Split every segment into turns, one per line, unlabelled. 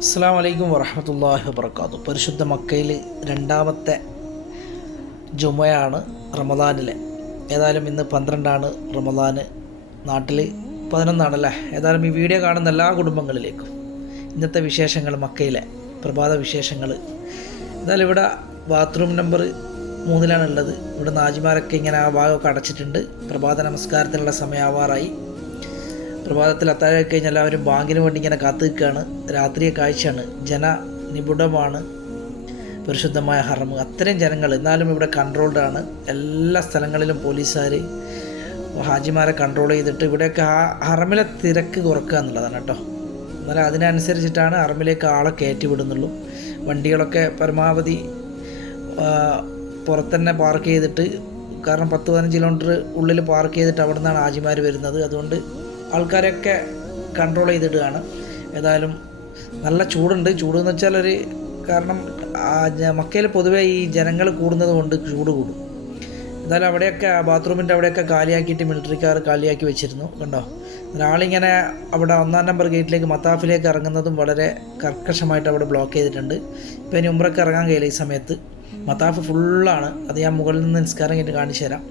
അസ്സാം വലൈക്കും വറഹമത്തല്ലാഹി വബർക്കാത്തു പരിശുദ്ധ മക്കയിൽ രണ്ടാമത്തെ ജുമയാണ് റമദാനിലെ. ഏതായാലും ഇന്ന് പന്ത്രണ്ടാണ് റമദാന്. നാട്ടിൽ പതിനൊന്നാണല്ലേ? ഏതായാലും ഈ വീഡിയോ കാണുന്ന എല്ലാ കുടുംബങ്ങളിലേക്കും. ഇന്നത്തെ വിശേഷങ്ങൾ മക്കയിലെ. പ്രഭാത വിശേഷങ്ങൾ എന്നാലും ഇവിടെ ബാത്റൂം നമ്പർ മൂന്നിലാണുള്ളത്. ഇവിടെ നാജിമാരൊക്കെ ഇങ്ങനെ ആ ഭാഗമൊക്കെ അടച്ചിട്ടുണ്ട്. പ്രഭാത നമസ്കാരത്തിനുള്ള സമയമാവാറായി. പ്രഭാതത്തിൽ അത്താഴം കഴിഞ്ഞ് എല്ലാവരും ബാങ്കിന് വേണ്ടി ഇങ്ങനെ കാത്തു നിൽക്കുകയാണ് രാത്രിയെ കാഴ്ചയാണ്. ജന നിപുടമാണ് പരിശുദ്ധമായ ഹറം അത്രയും ജനങ്ങൾ എന്നാലും ഇവിടെ കൺട്രോൾഡ് ആണ്. എല്ലാ സ്ഥലങ്ങളിലും പോലീസുകാർ ഹാജിമാരെ കൺട്രോൾ ചെയ്തിട്ട് ഇവിടെയൊക്കെ ആ ഹറമിലെ തിരക്ക് കുറക്കുക എന്നുള്ളതാണ് കേട്ടോ. എന്നാലും അതിനനുസരിച്ചിട്ടാണ് ഹറമിലേക്ക് ആളെ കയറ്റി വിടുന്നുള്ളൂ വണ്ടികളൊക്കെ പരമാവധി പുറത്തന്നെ പാർക്ക് ചെയ്തിട്ട് കാരണം പത്ത് പതിനഞ്ച് കിലോമീറ്റർ ഉള്ളിൽ പാർക്ക് ചെയ്തിട്ട് അവിടെ നിന്നാണ് ഹാജിമാർ വരുന്നത്. അതുകൊണ്ട് ആൾക്കാരൊക്കെ കൺട്രോൾ ചെയ്തിടുകയാണ്. ഏതായാലും നല്ല ചൂടുണ്ട്. ചൂട് എന്ന് വെച്ചാൽ ഒരു കാരണം മക്കയിൽ പൊതുവേ ഈ ജനങ്ങൾ കൂടുന്നത് കൊണ്ട് ചൂട് കൂടും. എന്തായാലും അവിടെയൊക്കെ ബാത്റൂമിന്റെ അവിടെയൊക്കെ കാലിയാക്കിയിട്ട് മിലിറ്ററിക്കാർ കാലിയാക്കി വെച്ചിരുന്നു കണ്ടോ? ഒരാളിങ്ങനെ അവിടെ ഒന്നാം നമ്പർ ഗേറ്റിലേക്ക് മത്താഫിലേക്ക് ഇറങ്ങുന്നതും വളരെ കർക്കശമായിട്ട് അവിടെ ബ്ലോക്ക് ചെയ്തിട്ടുണ്ട്. ഇപ്പോൾ ഇനി ഉമ്രക്ക് ഇറങ്ങാൻ കഴിയില്ല ഈ സമയത്ത്. മത്താഫ് ഫുള്ളാണ് അത് ഞാൻ മുകളിൽ നിന്ന് നിസ്കാരം കഴിഞ്ഞിട്ട് കാണിച്ചു തരാം.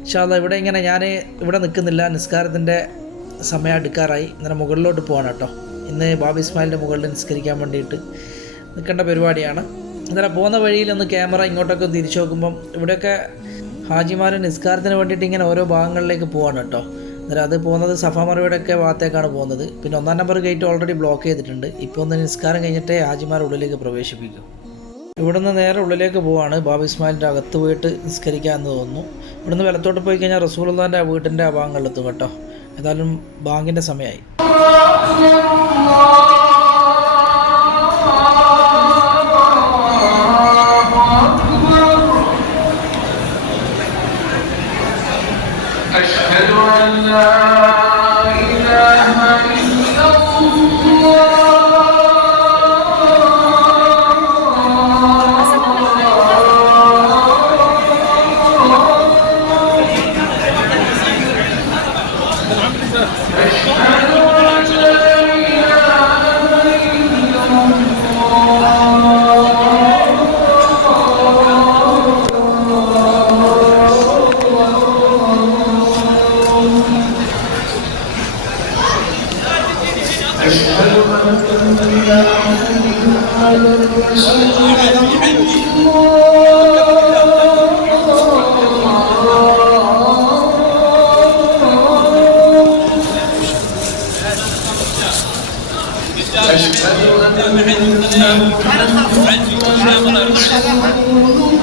പക്ഷേ അത് ഇവിടെ ഇങ്ങനെ ഞാൻ ഇവിടെ നിൽക്കുന്നില്ല. നിസ്കാരത്തിന്റെ സമയം അടുക്കാറായി. ഇങ്ങനെ മുകളിലോട്ട് പോവാണ് കേട്ടോ. ഇന്ന് ബാബി ഇസ്മായിലിന്റെ മുകളിൽ നിസ്കരിക്കാൻ വേണ്ടിയിട്ട് നിൽക്കേണ്ട പരിപാടിയാണ്. അന്നേരം പോകുന്ന വഴിയിൽ ഒന്ന് ക്യാമറ ഇങ്ങോട്ടൊക്കെ തിരിച്ചു നോക്കുമ്പം ഇവിടെയൊക്കെ ഹാജിമാരെ നിസ്കാരത്തിന് വേണ്ടിയിട്ട് ഇങ്ങനെ ഓരോ ഭാഗങ്ങളിലേക്ക് പോവാണ് കേട്ടോ. അന്നേരം അത് പോകുന്നത് സഫാമറയുടെ ഭാഗത്തേക്കാണ് പോകുന്നത്. പിന്നെ ഒന്നാം നമ്പർ ഗേറ്റ് ഓൾറെഡി ബ്ലോക്ക് ചെയ്തിട്ടുണ്ട്. ഇപ്പോൾ ഒന്ന് നിസ്കാരം കഴിഞ്ഞിട്ടേ ഹാജിമാർ ഉള്ളിലേക്ക് പ്രവേശിപ്പിക്കും. ഇവിടുന്ന് നേരെ ഉള്ളിലേക്ക് പോവാണ് ബാബു ഇസ്മായിലിന്റെ അകത്ത് പോയിട്ട് നിസ്കരിക്കാമെന്ന് തോന്നുന്നു. ഇവിടുന്ന് വലത്തോട്ട് പോയി കഴിഞ്ഞാൽ റസൂലുള്ളാന്റെ വീട്ടിന്റെ ആ ഭാഗങ്ങളിലെത്തും കേട്ടോ. ഏതായാലും ബാങ്കിൻ്റെ സമയമായി
أشهد أن لا السلام على السلام عليكم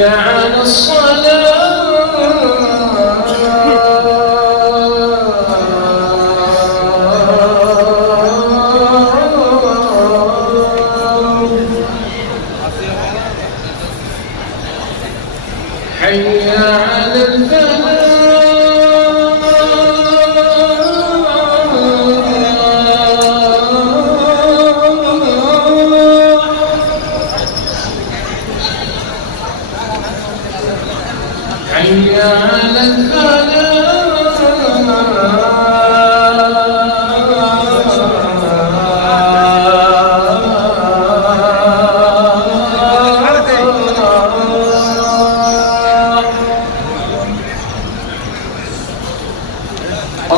عن الصلاة.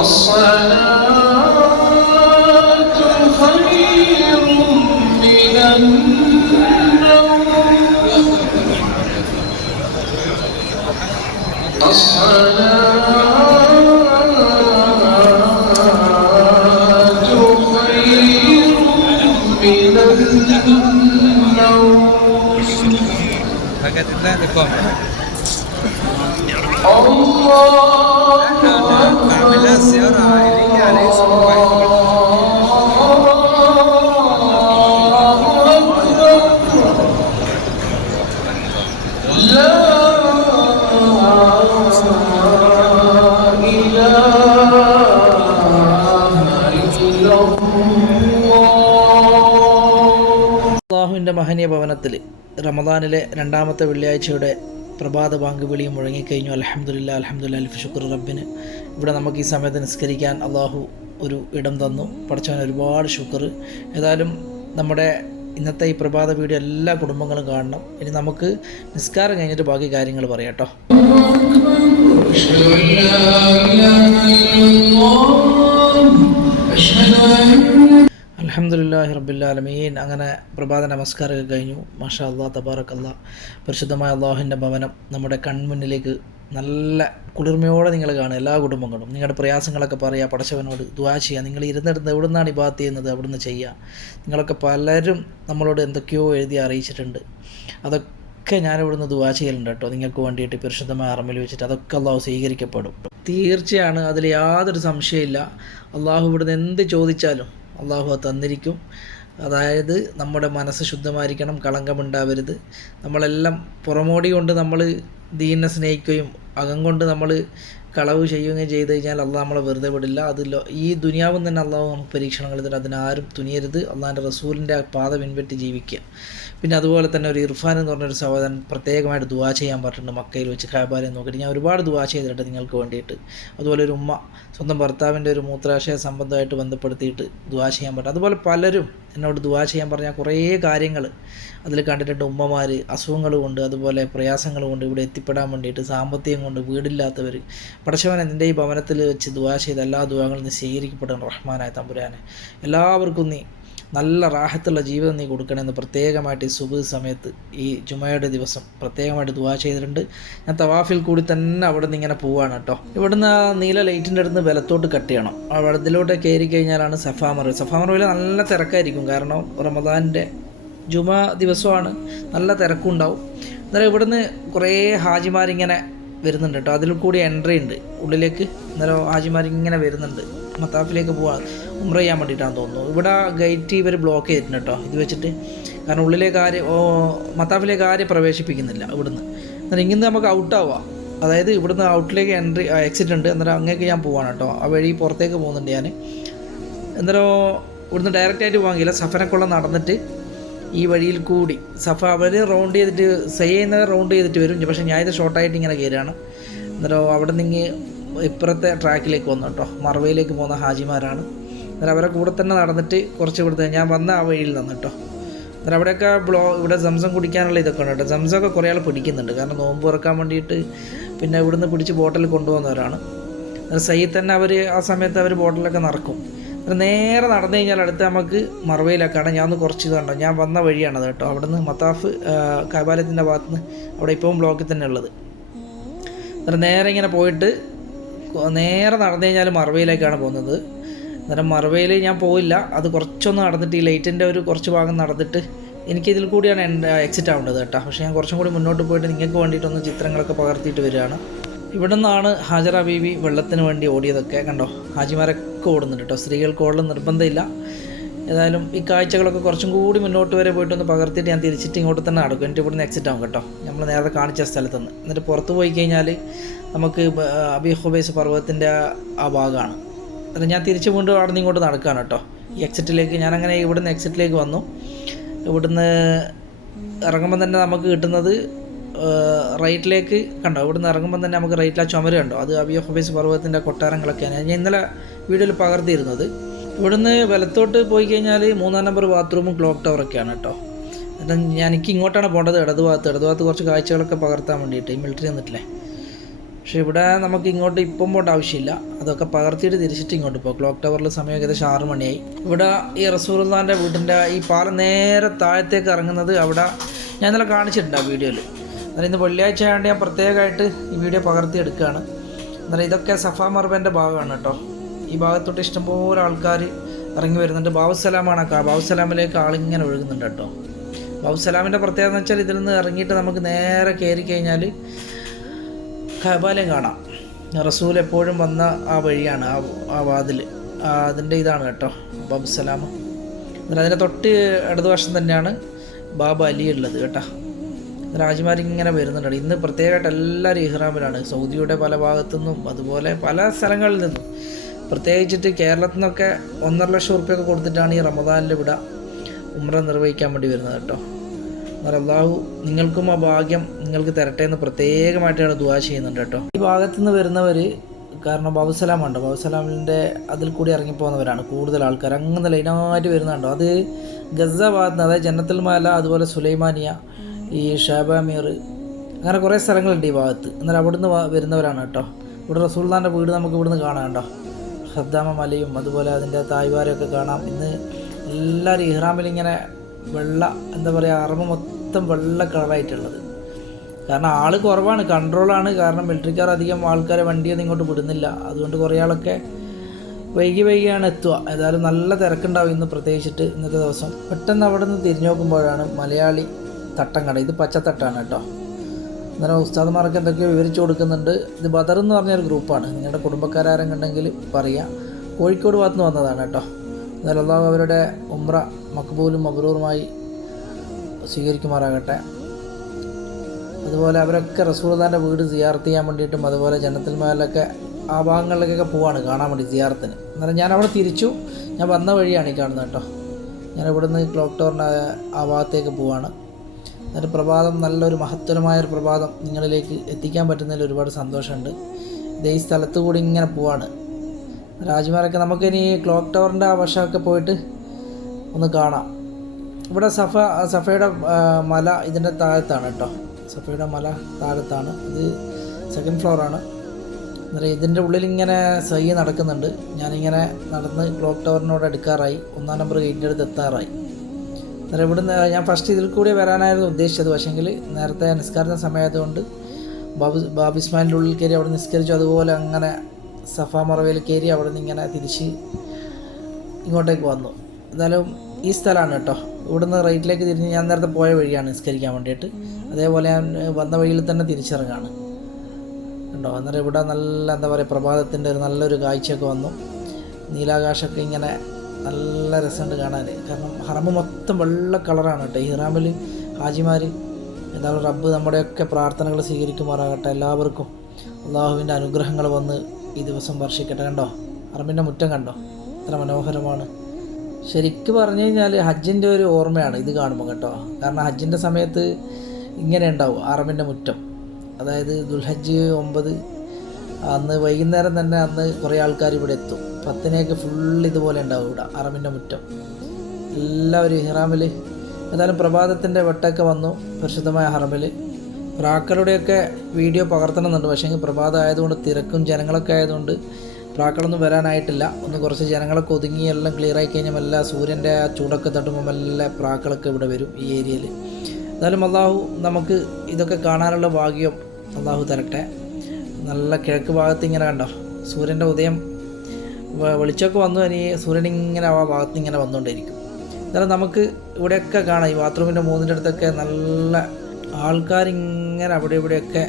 الصلاة خير من النوم الصلاة خير من النوم
حاجات الله لكم احنا بعملها زيارة عائلية على اسم واحد
അള്ളാഹുവിന്റെ മഹനീയ ഭവനത്തിൽ റമദാനിലെ രണ്ടാമത്തെ വെള്ളിയാഴ്ചയുടെ പ്രഭാത ബാങ്ക് വിളിയും മുഴങ്ങിക്കഴിഞ്ഞു. അലഹമുല്ല അലഹമുല്ല അൽഫ് ഷുക്കർ റബ്ബിന്. ഇവിടെ നമുക്ക് ഈ സമയത്ത് നിസ്കരിക്കാൻ അള്ളാഹു ഒരു ഇടം തന്നു. പഠിച്ചവൻ ഒരുപാട് ശുക്ർ. ഏതായാലും നമ്മുടെ ഇന്നത്തെ ഈ പ്രഭാത വീഡിയോ എല്ലാ കുടുംബങ്ങളും കാണണം. ഇനി നമുക്ക് നിസ്കാരം കഴിഞ്ഞിട്ട് ബാക്കി കാര്യങ്ങൾ പറയാം കേട്ടോ. റബ്ബുല്ലാലമീൻ അങ്ങനെ പ്രഭാത നമസ്കാരമൊക്കെ കഴിഞ്ഞു. മാഷാ അള്ളാഹ് തബാറക്കല്ല പരിശുദ്ധമായ അള്ളാഹുവിന്റെ ഭവനം നമ്മുടെ കൺമുന്നിലേക്ക് നല്ല കുളിർമയോടെ നിങ്ങൾ കാണുക. എല്ലാ കുടുംബങ്ങളും നിങ്ങളുടെ പ്രയാസങ്ങളൊക്കെ പറയുക പടച്ചവനോട് ദ്വാ ചെയ്യുക. നിങ്ങൾ ഇരുന്നിടത്ത് എവിടെ നിന്നാണ് ഈ ബാത്ത് ചെയ്യുന്നത്? അവിടുന്ന് ചെയ്യുക. നിങ്ങളൊക്കെ പലരും നമ്മളോട് എന്തൊക്കെയോ എഴുതി അറിയിച്ചിട്ടുണ്ട്. അതൊക്കെ ഞാനിവിടുന്ന് ദുവാ ചെയ്യലുണ്ട് കേട്ടോ. നിങ്ങൾക്ക് വേണ്ടിയിട്ട് പരിശുദ്ധമായ അറമിൽ വെച്ചിട്ട് അതൊക്കെ അള്ളാഹു സ്വീകരിക്കപ്പെടും. തീർച്ചയാണ് അതിൽ യാതൊരു സംശയമില്ല അള്ളാഹു ഇവിടുന്ന് എന്ത് ചോദിച്ചാലും അള്ളാഹു തന്നിരിക്കും. അതായത് നമ്മുടെ മനസ്സ് ശുദ്ധമായിരിക്കണം കളങ്കമുണ്ടാവരുത് നമ്മളെല്ലാം പുറമോടി കൊണ്ട് നമ്മൾ ദീനെ സ്നേഹിക്കുകയും അകം കൊണ്ട് നമ്മൾ കളവ് ചെയ്യുകയും ചെയ്ത് കഴിഞ്ഞാൽ അള്ളാഹ് നമ്മളെ വെറുതെ വിടില്ല. അത് ഈ ദുനിയാവും തന്നെ അള്ളാഹു നമുക്ക് പരീക്ഷണങ്ങൾ തരും. അതിനാരും തുനിയരുത്. അള്ളാഹിന്റെ റസൂലിന്റെ പാത പിൻപറ്റി ജീവിക്കുക. പിന്നെ അതുപോലെ തന്നെ ഒരു ഇർഫാൻ എന്ന് പറഞ്ഞൊരു സഹോദരൻ പ്രത്യേകമായിട്ട് ദുവാ ചെയ്യാൻ പറഞ്ഞിട്ടുണ്ട് മക്കയിൽ വെച്ച് ഖാബാലെ നോക്കിയിട്ട്. ഞാൻ ഒരുപാട് ദുവാ ചെയ്തിട്ടുണ്ട് നിങ്ങൾക്ക് വേണ്ടിയിട്ട്. അതുപോലെ ഒരു ഉമ്മ സ്വന്തം ഭർത്താവിന്റെ ഒരു മൂത്രാശയ സംബന്ധമായിട്ട് ബന്ധപ്പെടുത്തിയിട്ട് ദുവാ ചെയ്യാൻ പറ്റും അതുപോലെ പലരും എന്നോട് ദുവാ ചെയ്യാൻ പറഞ്ഞ കുറേ കാര്യങ്ങൾ അതിൽ കണ്ടിട്ടുണ്ട്. ഉമ്മമാർ അസുഖങ്ങൾ കൊണ്ട് അതുപോലെ പ്രയാസങ്ങൾ കൊണ്ട് ഇവിടെ എത്തിപ്പെടാൻ വേണ്ടിയിട്ട് സാമ്പത്തികം കൊണ്ട് വീടില്ലാത്തവർ. പടച്ചവൻ നിന്റെ ഈ ഭവനത്തിൽ വെച്ച് ദുവാ ചെയ്ത എല്ലാ ദുവാകളും നീ റഹ്മാനായ തമ്പുരാനെ. എല്ലാവർക്കും നീ നല്ല റാഹത്തുള്ള ജീവിതം നീ കൊടുക്കണമെന്ന് പ്രത്യേകമായിട്ട് ഈ സുബ് സമയത്ത് ഈ ജുമയുടെ ദിവസം പ്രത്യേകമായിട്ട് ദുവാ ചെയ്തിട്ടുണ്ട്. ഞാൻ തവാഫിൽ കൂടി തന്നെ അവിടെ നിന്ന് ഇങ്ങനെ പോവാണ് കേട്ടോ. ഇവിടുന്ന് ആ നീല ലൈറ്റിന്റെ അടുത്ത് വലത്തോട്ട് കട്ട് ചെയ്യണം. ആ ഇതിലോട്ട് കയറി കഴിഞ്ഞാലാണ് സഫാമറവ് സഫാമറവിൽ നല്ല തിരക്കായിരിക്കും. കാരണം റമദാന്റെ ജുമ ദിവസമാണ്. നല്ല തിരക്കുണ്ടാവും. അന്നേരം ഇവിടുന്ന് കുറേ ഹാജിമാരിങ്ങനെ വരുന്നുണ്ട് കേട്ടോ. അതിൽ കൂടി എൻട്രി ഉണ്ട്. ഉള്ളിലേക്ക് ഇന്നലെ ഹാജിമാർ ഇങ്ങനെ വരുന്നുണ്ട്. മത്താഫിലേക്ക് പോകാൻ ഉമ്ര ചെയ്യാൻ വേണ്ടിയിട്ടാണ് തോന്നുന്നു. ഇവിടെ ഗേറ്റ് ഇവർ ബ്ലോക്ക് ചെയ്തിട്ടുണ്ട് കേട്ടോ. ഇത് വെച്ചിട്ട്. കാരണം ഉള്ളിലേക്ക് ആര് മത്താഫിലേക്ക് ആരും പ്രവേശിപ്പിക്കുന്നില്ല ഇവിടുന്ന്. എന്നാൽ ഇങ്ങനെ നമുക്ക് ഔട്ടാവാം അതായത് ഇവിടുന്ന് ഔട്ടിലേക്ക് എൻട്രി എക്സിറ്റ് ഉണ്ട്. അന്നേരം അങ്ങേക്ക് ഞാൻ പോവാണ് കേട്ടോ. ആ വഴി പുറത്തേക്ക് പോകുന്നുണ്ട് ഞാൻ അന്നേരം ഇവിടുന്ന് ഡയറക്റ്റ് ആയിട്ട് പോകാമെങ്കില്ല സഫനക്കുള്ള നടന്നിട്ട് ഈ വഴിയിൽ കൂടി. സഫ അവർ റൗണ്ട് ചെയ്തിട്ട് സൈ ചെയ്യുന്നവർ റൗണ്ട് ചെയ്തിട്ട് വരും. പക്ഷെ ഞാൻ ഇത് ഷോർട്ടായിട്ട് ഇങ്ങനെ കയറുകയാണ് എന്നിട്ടോ അവിടെ നിന്ന് ഇപ്പുറത്തെ ട്രാക്കിലേക്ക് വന്നു കേട്ടോ. മറവയിലേക്ക് പോകുന്ന ഹാജിമാരാണ്. എന്നിട്ട് അവരെ കൂടെ തന്നെ നടന്നിട്ട് കുറച്ച് ഇവിടുത്തെ ഞാൻ വന്ന ആ വഴിയിൽ നിന്ന് കേട്ടോ. എന്നിട്ട് അവിടെയൊക്കെ ബ്ലോ ഇവിടെ സംസം കുടിക്കാനുള്ള ഇതൊക്കെ ഉണ്ട് കേട്ടോ. സംസമൊക്കെ കുറേ ആൾ പിടിക്കുന്നുണ്ട്. കാരണം നോമ്പ് തുറക്കാൻ വേണ്ടിയിട്ട് പിന്നെ ഇവിടുന്ന് പിടിച്ച് ബോട്ടിൽ കൊണ്ടുപോകുന്നവരാണ്. സയ്യിൽ തന്നെ അവർ ആ സമയത്ത് അവർ ബോട്ടിലൊക്കെ നിറക്കും. അന്നേരം നേരെ നടന്നു കഴിഞ്ഞാൽ അടുത്ത് നമുക്ക് മറവയിലൊക്കെയാണ് ഞാൻ ഒന്ന് കുറച്ച് ഇതുണ്ടോ ഞാൻ വന്ന വഴിയാണത് കേട്ടോ. അവിടെ നിന്ന് മത്താഫ് കൈബാലത്തിന്റെ ഭാഗത്ത് നിന്ന് അവിടെ ഇപ്പോഴും ബ്ലോക്കിൽ തന്നെ ഉള്ളത്. അന്നേരം നേരെ ഇങ്ങനെ പോയിട്ട് നേരെ നടന്നു കഴിഞ്ഞാൽ മറവയിലേക്കാണ് പോകുന്നത്. അന്നേരം മറവയിൽ ഞാൻ പോയില്ല. അത് കുറച്ചൊന്ന് നടന്നിട്ട് ഈ ലൈറ്റിന്റെ ഒരു കുറച്ച് ഭാഗം നടന്നിട്ട് എനിക്ക് ഇതിൽ കൂടിയാണ് എന്റെ എക്സിറ്റ് ആവേണ്ടത് കേട്ടോ. പക്ഷേ ഞാൻ കുറച്ചും കൂടി മുന്നോട്ട് പോയിട്ട് നിങ്ങൾക്ക് വേണ്ടിയിട്ടൊന്ന് ചിത്രങ്ങളൊക്കെ പകർത്തിയിട്ട് വരികയാണ്. ഇവിടെ നിന്നാണ് ഹാജറ ബീവി വെള്ളത്തിന് വേണ്ടി ഓടിയതൊക്കെ കണ്ടോ? ഹാജിമാരൊക്കെ ഓടുന്നുണ്ട് കേട്ടോ. സ്ത്രീകൾക്ക് ഓടുന്ന നിർബന്ധമില്ല. ഏതായാലും ഈ കാഴ്ചകളൊക്കെ കുറച്ചും കൂടി മുന്നോട്ട് വരെ പോയിട്ട് ഒന്ന് പകർത്തിയിട്ട് ഞാൻ തിരിച്ചിട്ട് ഇങ്ങോട്ട് തന്നെ നടക്കും. എന്നിട്ട് ഇവിടുന്ന് എക്സിറ്റ് ആവും കേട്ടോ. നമ്മൾ നേരത്തെ കാണിച്ച സ്ഥലത്ത് നിന്ന് എന്നിട്ട് പുറത്ത് പോയി കഴിഞ്ഞാൽ നമുക്ക് അബി ഹുബൈസ് പർവതത്തിന്റെ ആ ഭാഗമാണ്. എന്നിട്ട് ഞാൻ തിരിച്ച് വീണ്ടും അവിടെ നിന്ന് ഇങ്ങോട്ട് നടക്കുകയാണ് കേട്ടോ. ഈ എക്സിറ്റിലേക്ക് ഞാനങ്ങനെ ഇവിടുന്ന് എക്സിറ്റിലേക്ക് വന്നു. ഇവിടുന്ന് ഇറങ്ങുമ്പോൾ തന്നെ നമുക്ക് കിട്ടുന്നത് റൈറ്റിലേക്ക് കണ്ടോ? ഇവിടുന്ന് ഇറങ്ങുമ്പോൾ തന്നെ നമുക്ക് റൈറ്റിൽ ആ ചുമര് കണ്ടോ? അത് അബിയ ഹുബൈസ് പർവതത്തിന്റെ കൊട്ടാരങ്ങളൊക്കെയാണ്. ഞാൻ ഇന്നലെ വീഡിയോയിൽ പകർത്തിയിരുന്നത്. ഇവിടുന്ന് വലത്തോട്ട് പോയി കഴിഞ്ഞാൽ മൂന്നാം നമ്പർ ബാത്റൂമും ക്ലോക്ക് ടവറൊക്കെയാണ് കേട്ടോ. എന്നിട്ട് ഞാൻ എനിക്ക് ഇങ്ങോട്ടാണ് പോകേണ്ടത്. ഇടതുഭാഗത്ത് ഇടത് ഭാഗത്ത് കുറച്ച് കാഴ്ചകളൊക്കെ പകർത്താൻ വേണ്ടിയിട്ട്. ഈ മിലിറ്ററി നിന്നിട്ടില്ലേ പക്ഷേ ഇവിടെ നമുക്ക് ഇങ്ങോട്ട് ഇപ്പം പോകേണ്ട ആവശ്യമില്ല. അതൊക്കെ പകർത്തിയിട്ട് തിരിച്ചിട്ട് ഇങ്ങോട്ട് പോകും. ക്ലോക്ക് ടവറിൽ സമയം ഏകദേശം ആറ് മണിയായി. ഇവിടെ ഈ റസൂർദാന്റെ വീടിന്റെ ഈ പാലം നേരെ താഴത്തേക്ക് ഇറങ്ങുന്നത് അവിടെ ഞാൻ ഇന്നലെ കാണിച്ചിട്ടുണ്ട് ആ വീഡിയോയിൽ. എന്നാൽ ഇന്ന് വെള്ളിയാഴ്ച ആയതുകൊണ്ട് ഞാൻ പ്രത്യേകമായിട്ട് ഈ വീഡിയോ പകർത്തി എടുക്കുകയാണ് എന്നാൽ ഇതൊക്കെ സഫാ മർബന്റെ ഭാഗമാണ് കേട്ടോ. ഈ ഭാഗത്തോട്ട് ഇഷ്ടംപോലെ ആൾക്കാർ ഇറങ്ങി വരുന്നുണ്ട്. ബാബുസലാമാണ് ബാബുസലാമിലേക്ക് ആളിങ്ങനെ ഒഴുകുന്നുണ്ട് കേട്ടോ. ബാബുസലാമിന്റെ പ്രത്യേകത എന്ന് വെച്ചാൽ ഇതിൽ നിന്ന് ഇറങ്ങിയിട്ട് നമുക്ക് നേരെ കയറി കഴിഞ്ഞാൽ കബാലയം കാണാം. റസൂൽ എപ്പോഴും വന്ന ആ വഴിയാണ് ആ ആ വാതിൽ. അതിന്റെ ഇതാണ് കേട്ടോ ബാബുസലാം എന്നാൽ അതിന്റെ തൊട്ട് ഇടതുവശം തന്നെയാണ് ബാബ അലി ഉള്ളത് കേട്ടോ. രാജുമാരിങ്ങനെ വരുന്നുണ്ട്. ഇന്ന് പ്രത്യേകമായിട്ട് എല്ലാവരും ഇഹ്റാമിലാണ്. സൗദിയുടെ പല ഭാഗത്തു നിന്നും അതുപോലെ പല സ്ഥലങ്ങളിൽ നിന്നും. പ്രത്യേകിച്ചിട്ട് കേരളത്തിൽ നിന്നൊക്കെ ഒന്നര ലക്ഷം ഉറുപ്പ്യൊക്കെ കൊടുത്തിട്ടാണ് ഈ റമദാനിൽ വിട ഉമ്ര നിർവഹിക്കാൻ വേണ്ടി വരുന്നത് കേട്ടോ. അള്ളാഹു നിങ്ങൾക്കും ആ ഭാഗ്യം നിങ്ങൾക്ക് തരട്ടെ എന്ന് പ്രത്യേകമായിട്ടാണ് ദുവാ ചെയ്യുന്നുണ്ട് കേട്ടോ. ഈ ഭാഗത്തു നിന്ന് വരുന്നവർ കാരണം ബാബുസലാമുണ്ട് ബാബുസലാമിന്റെ അതിൽ കൂടി ഇറങ്ങിപ്പോകുന്നവരാണ്. കൂടുതൽ ആൾക്കാർ. അങ്ങനെ ലൈനായിട്ട് വരുന്നുണ്ടോ അത് ഗസ ഭാഗത്ത് നിന്ന് അതായത് ജന്നത്തുൽ മാല അതുപോലെ സുലൈമാനിയ ഈ ഷാബാമീർ. അങ്ങനെ കുറേ സ്ഥലങ്ങളുണ്ട് ഈ ഭാഗത്ത്. എന്നാൽ അവിടുന്ന് വരുന്നവരാണ് കേട്ടോ. ഇവിടെ റസൂൽദാന്റെ വീട് നമുക്ക് ഇവിടുന്ന് കാണാം കേട്ടോ. ഹദ്ദാമ മലയും അതുപോലെ അതിന്റെ തായ്വാരമൊക്കെ കാണാം. ഇന്ന് എല്ലാവരും ഇഹ്റാമിൽ ഇങ്ങനെ വെള്ള എന്താ പറയുക അറമ മൊത്തം വെള്ള കളറായിട്ടുള്ളത്. കാരണം ആൾ കുറവാണ് കൺട്രോളാണ്. കാരണം മിലിറ്ററിക്കാർ അധികം ആൾക്കാരെ വണ്ടിയൊന്നും ഇങ്ങോട്ട് വിടുന്നില്ല. അതുകൊണ്ട് കുറേ ആളൊക്കെ വൈകി വൈകിയാണ് എത്തുക. ഏതായാലും നല്ല തിരക്കുണ്ടാവും ഇന്ന് പ്രത്യേകിച്ചിട്ട് ഇന്നത്തെ ദിവസം. പെട്ടെന്ന് അവിടെ നിന്ന് തിരിഞ്ഞു നോക്കുമ്പോഴാണ് മലയാളി തട്ടം കട ഇത് പച്ചത്തട്ടാണ് കേട്ടോ. അന്നേരം ഉസ്താദ്മാർക്ക് എന്തൊക്കെയോ വിവരിച്ചു കൊടുക്കുന്നുണ്ട്. ഇത് ബദർ എന്ന് പറഞ്ഞൊരു ഗ്രൂപ്പാണ്. നിങ്ങളുടെ കുടുംബക്കാരും ഉണ്ടെങ്കിൽ പറയാം. കോഴിക്കോട് ഭാഗത്ത് നിന്ന് വന്നതാണ് കേട്ടോ. എന്നാലും അള്ളാഹു അവരുടെ ഉമ്ര മക്ബൂലും മബ്രൂറുമായി സ്വീകരിക്കുമാറാകട്ടെ. അതുപോലെ അവരൊക്കെ റസൂൽദാന്റെ വീട് സിയാർത്ത് ചെയ്യാൻ വേണ്ടിയിട്ടും അതുപോലെ ജനത്തിൽ മേലൊക്കെ ആ ഭാഗങ്ങളിലേക്കൊക്കെ പോവാണ് കാണാൻ വേണ്ടി സിയാർത്തിന് എന്നാലും ഞാൻ അവിടെ തിരിച്ചു. ഞാൻ വന്ന വഴിയാണ് ഈ കാണുന്നത് കേട്ടോ. ഞാൻ ഇവിടുന്ന് ക്ലോക്ക് ടവറിന്റെ ആ ഭാഗത്തേക്ക് പോവാണ്. എന്നിട്ട് പ്രഭാതം നല്ലൊരു മഹത്തരമായ ഒരു പ്രഭാതം നിങ്ങളിലേക്ക് എത്തിക്കാൻ പറ്റുന്നതിൽ ഒരുപാട് സന്തോഷമുണ്ട്. ഇത് ഈ സ്ഥലത്ത് കൂടി ഇങ്ങനെ പോവാണ്. രാജ്മാരൊക്കെ നമുക്കിനി ക്ലോക്ക് ടവറിന്റെ ആ വശമൊക്കെ പോയിട്ട് ഒന്ന് കാണാം. ഇവിടെ സഫ സഫയുടെ മല ഇതിന്റെ താഴത്താണ് കേട്ടോ. സഫയുടെ മല താഴത്താണ്. ഇത് സെക്കൻഡ് ഫ്ലോറാണ് അന്നേരം ഇതിന്റെ ഉള്ളിൽ ഇങ്ങനെ സൈ നടക്കുന്നുണ്ട്. ഞാനിങ്ങനെ നടന്ന് ക്ലോക്ക് ടവറിനോട് അടുക്കാറായി ഒന്നാം നമ്പർ ഗേറ്റിന്റെ അടുത്ത് എത്താറായി. അന്നേരം ഇവിടുന്ന് ഞാൻ ഫസ്റ്റ് ഇതിൽ കൂടി വരാനായിരുന്നു ഉദ്ദേശിച്ചത്. പക്ഷേങ്കിൽ നേരത്തെ നിസ്കാരത്തിന് സമയമായതുകൊണ്ട് ബാബു ബാബു ഇസ്മാലിന്റെ ഉള്ളിൽ കയറി അവിടെ നിസ്കരിച്ചു. അതുപോലെ അങ്ങനെ സഫാ മറവയിൽ കയറി അവിടെ നിന്ന് ഇങ്ങനെ തിരിച്ച് ഇങ്ങോട്ടേക്ക് വന്നു. എന്തായാലും ഈ സ്ഥലമാണ് കേട്ടോ. ഇവിടുന്ന് റൈറ്റിലേക്ക് തിരിഞ്ഞ് ഞാൻ നേരത്തെ പോയ വഴിയാണ് നിസ്കരിക്കാൻ വേണ്ടിയിട്ട്. അതേപോലെ ഞാൻ വന്ന വഴിയിൽ തന്നെ തിരിച്ചിറങ്ങാണ്. കണ്ടോ? അന്നേരം ഇവിടെ നല്ല എന്താ പറയുക പ്രഭാതത്തിന്റെ ഒരു നല്ലൊരു കാഴ്ചയൊക്കെ വന്നു. നീലാകാശമൊക്കെ ഇങ്ങനെ നല്ല രസമുണ്ട് കാണാൻ. കാരണം ഹറമ്പ് മൊത്തം വെള്ള കളറാണ് കേട്ടോ. ഇഹ്റാമിൽ ഹാജിമാർ എന്തായാലും റബ്ബ് നമ്മുടെയൊക്കെ പ്രാർത്ഥനകൾ സ്വീകരിക്കുമാറാകട്ടെ എല്ലാവർക്കും. അള്ളാഹുവിന്റെ അനുഗ്രഹങ്ങൾ വന്ന് ഈ ദിവസം വർഷിക്കട്ടെ കണ്ടോ? ഹറമ്പിന്റെ മുറ്റം കണ്ടോ? എത്ര മനോഹരമാണ്. ശരിക്കും പറഞ്ഞു കഴിഞ്ഞാൽ ഹജ്ജിന്റെ ഒരു ഓർമ്മയാണ് ഇത് കാണുമ്പോൾ കേട്ടോ. കാരണം ഹജ്ജിന്റെ സമയത്ത് ഇങ്ങനെ ഉണ്ടാവും അറബിന്റെ മുറ്റം. അതായത് ദുൽഹജ്ജ് ഒമ്പത് അന്ന് വൈകുന്നേരം തന്നെ അന്ന് കുറേ ആൾക്കാർ ഇവിടെ എത്തും. പത്തിനെയൊക്കെ ഫുൾ ഇതുപോലെ ഉണ്ടാവും ഇവിടെ അറമിന്റെ മുറ്റം. എല്ലാവരും ഹിറാമിൽ ഏതായാലും പ്രഭാതത്തിന്റെ വെട്ടൊക്കെ വന്നു പരിശുദ്ധമായ ഹറമിൽ പ്രാക്കളുടെയൊക്കെ വീഡിയോ പകർത്തണമെന്നുണ്ട് പക്ഷേ പ്രഭാതം ആയതുകൊണ്ട് തിരക്കും ജനങ്ങളൊക്കെ ആയതുകൊണ്ട് പ്രാക്കളൊന്നും വരാനായിട്ടില്ല. ഒന്ന് കുറച്ച് ജനങ്ങളൊക്കെ ഒതുങ്ങി എല്ലാം ക്ലിയർ ആയി കഴിഞ്ഞാൽ എല്ലാ സൂര്യന്റെ ആ ചൂടൊക്കെ തട്ടുമ്പോൾ എല്ലാ പ്രാക്കളൊക്കെ ഇവിടെ വരും ഈ ഏരിയയിൽ. എന്തായാലും അള്ളാഹു നമുക്ക് ഇതൊക്കെ കാണാനുള്ള ഭാഗ്യം അള്ളാഹു തരട്ടെ. നല്ല കിഴക്ക് ഭാഗത്ത് ഇങ്ങനെ കണ്ടോ? സൂര്യന്റെ ഉദയം വെളിച്ചമൊക്കെ വന്നു ഇനി സൂര്യൻ ഇങ്ങനെ ആ ഭാഗത്ത് ഇങ്ങനെ വന്നുകൊണ്ടിരിക്കും എന്നാലും നമുക്ക് ഇവിടെയൊക്കെ കാണാം. ഈ ബാത്റൂമിന്റെ മൂന്നിന്റെ അടുത്തൊക്കെ നല്ല ആൾക്കാരിങ്ങനെ അവിടെ ഇവിടെയൊക്കെ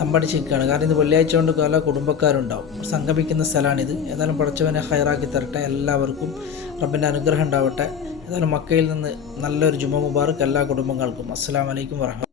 തമ്പടിച്ച് നിൽക്കുകയാണ് കാരണം ഇത് വെള്ളിയാഴ്ച കൊണ്ട് പല കുടുംബക്കാരുണ്ടാവും. സംഗമിക്കുന്ന സ്ഥലമാണിത്. ഏതായാലും പഠിച്ചവനെ ഹയറാക്കി തരട്ടെ എല്ലാവർക്കും. റബ്ബിന്റെ അനുഗ്രഹം ഉണ്ടാവട്ടെ. ഏതായാലും മക്കയിൽ നിന്ന് നല്ലൊരു ജുമ മുബാർക്ക് എല്ലാ കുടുംബങ്ങൾക്കും. അസ്സാം വലൈക്കും വറഹമ